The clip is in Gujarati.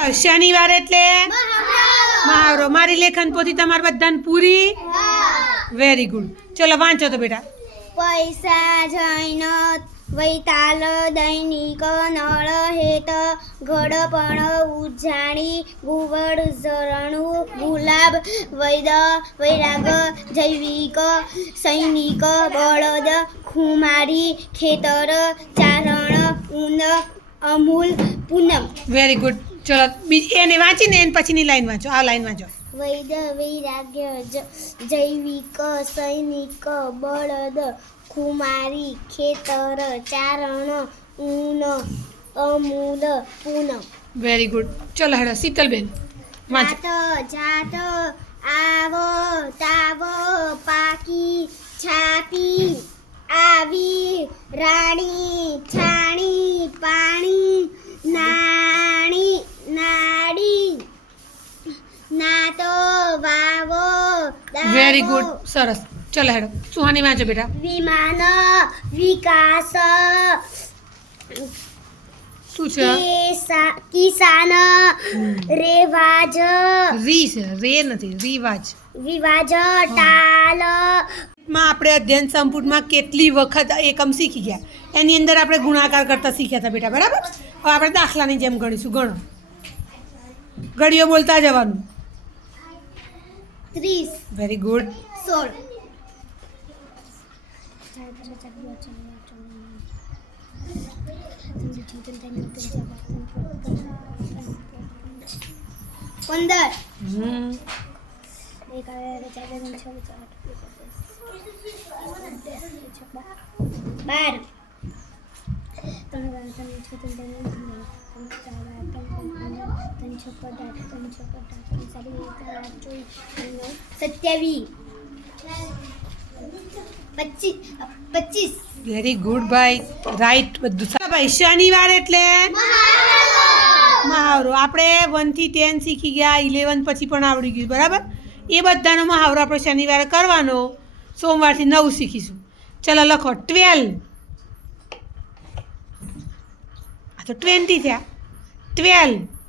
ચલો શનિવાર એટલે મહાવરો મારી લેખન પોથી તમારે બધાને પૂરી વેરી ગુડ ચલો વાંચો તો બેટા પૈસા જૈન વૈતાલ દૈનિક નળ હેત ઘડપણ ઉજાણી ગુવડ ઝરણું ગુલાબ વૈદ વૈરાગ જૈવિક સૈનિક બળદ ખુમારી ખેતર ચારણ ઊન અમૂલ પૂનમ વેરી ગુડ ચલો બીજી એને વાંચીને એને પછીની લાઈન વાંચો આ લાઈન વાંચો વૈદ વૈરાગ્ય જૈવિક સૈનિક બળદ ખુમારી ખેતર ચારણ ઊન અમૂલ પૂનમ વેરી ગુડ ચલો હેડો શીતલબેન વાંચો જાત આવ તાવ પાકી છાપી આવી રાણી છાણી પાણી નાણી નાડી નાતો વાવો વેરી ગુડ સરસ ચલો હેડો સુહાની વાંચો બેટા વિમાન વિકાસ શું છે કિસાન રેવાજ રી છે રે નથી રિવાજ વિવાજ ટાલ માં આપણે અધ્યયન સંપુટમાં કેટલી વખત એકમ શીખી ગયા એની અંદર આપણે ગુણાકાર કરતા શીખ્યા હતા બેટા બરાબર હવે આપણે દાખલાની જેમ ગણીશું ગણો ઘડીઓ બોલતા જવાનું 30 વેરી ગુડ 16 15 12 25 વેરી ગુડ ભાઈ રાઈટ બધું ભાઈ શનિવાર એટલે મહાવરો આપણે 1 થી 10 શીખી ગયા 11 પછી પણ આવડી ગયું બરાબર એ બધાનો મહાવરો આપણે શનિવારે કરવાનો સોમવારથી 9 શીખીશું ચલો લખો 12 આ તો 20 થયા 12